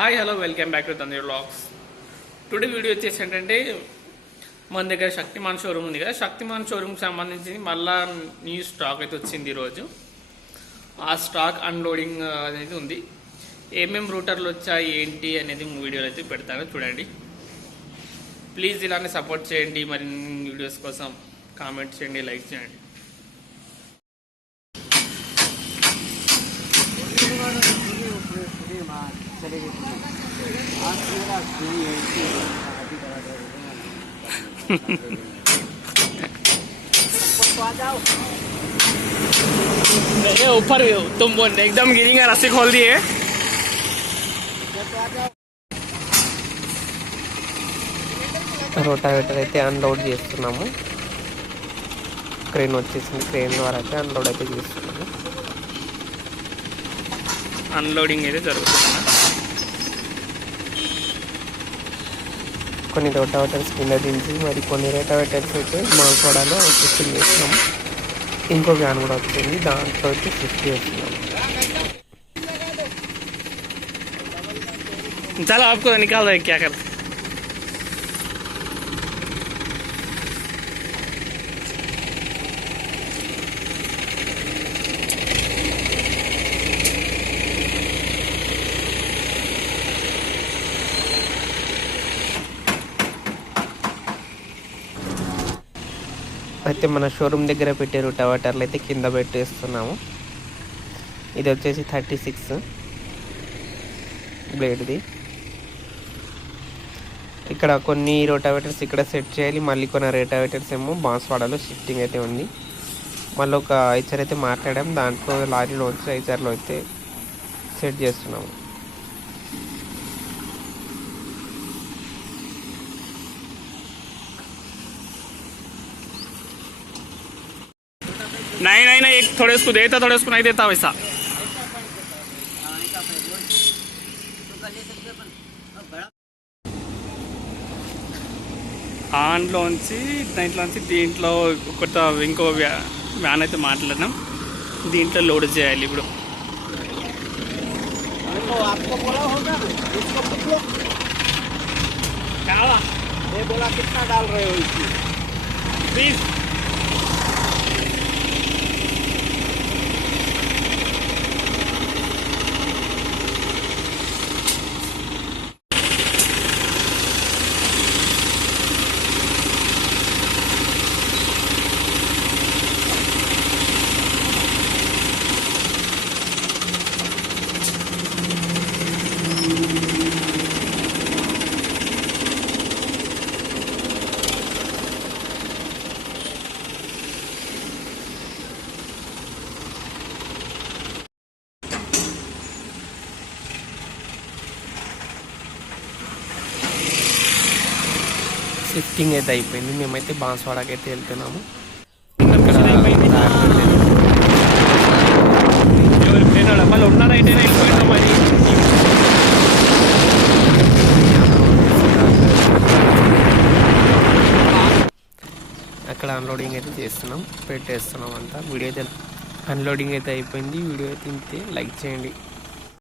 Hi hello welcome back to తందీర్ blogs today video వచ్చేసి ఏంటంటే మన దగ్గర శక్తిమాన్ షోరూమ్ ఉంది కదా శక్తిమాన్ షోరూమ్కి సంబంధించి మళ్ళా న్యూ స్టాక్ అయితే వచ్చింది ఈరోజు ఆ స్టాక్ అన్లోడింగ్ అనేది ఉంది ఏమేం రూటర్లు వచ్చాయి ఏంటి అనేది వీడియోలు అయితే పెడతాను చూడండి ప్లీజ్ ఇలానే సపోర్ట్ చేయండి మరిన్ని వీడియోస్ కోసం కామెంట్ చేయండి లైక్ చేయండి ये ऊपर तुम बोल एकदम गिरेंगे रस्सी खोल दिए రోటావేటర్ అయితే అన్లోడ్ చేస్తున్నాము క్రెయిన్ వచ్చేసింది క్రెయిన్ ద్వారా అయితే అన్లోడ్ అయితే చేస్తున్నాము అన్లోడింగ్ అయితే జరుగుతుంది కొన్ని రోటావేటర్స్ కింద దించి మరి కొన్ని రోటావేటర్స్ అయితే మా కూడా ఫిఫ్టీ చేసినాం. ఇంకో వ్యాన్ కూడా వచ్చింది. దాంట్లో వచ్చి ఫిఫ్టీ వేస్తున్నాం చాలా ఆపుకో కాదు ఎక్కడ అయితే మన షోరూమ్ దగ్గర పెట్టే రోటావేటర్లు అయితే కింద పెట్టేస్తున్నాము. ఇది వచ్చేసి థర్టీ సిక్స్ బ్లేడ్ది. ఇక్కడ కొన్ని రోటావేటర్స్ ఇక్కడ సెట్ చేయాలి మళ్ళీ కొన్ని రోటావేటర్స్ ఏమో బాన్స్వాడలో షిఫ్టింగ్ అయితే ఉంది. మళ్ళీ ఒక ఐచర్ అయితే మాట్లాడాం దాంట్లో లారీలో వచ్చి ఐచర్లో అయితే సెట్ చేస్తున్నాము. नहीं नहीं नहीं एक थोड़े उसको देता थोड़े उसको नहीं देता वैसा ఆన్లోంచి దాంట్లోంచి దీంట్లో కొత్త ఇంకో వ్యా- వ్యాన్ అయితే మాట్లాడినాం దీంట్లో లోడ్ చేయాలి ఇప్పుడు आपको बोला होगा उसको पूछ लो కావా ये बोला कितना डाल रहे हो इसमें ప్లీజ్ షిఫ్టింగ్ అయితే అయిపోయింది. మేమైతే బాన్స్వాడకి అయితే వెళ్తున్నాము. ఉన్నారైతే మరి. అక్కడ అన్లోడింగ్ అయితే చేస్తున్నాం. పెట్టేస్తున్నాం అంతా. వీడియో అయితే అన్లోడింగ్ అయితే అయిపోయింది. వీడియో అయితే ఇంతే. లైక్ చేయండి.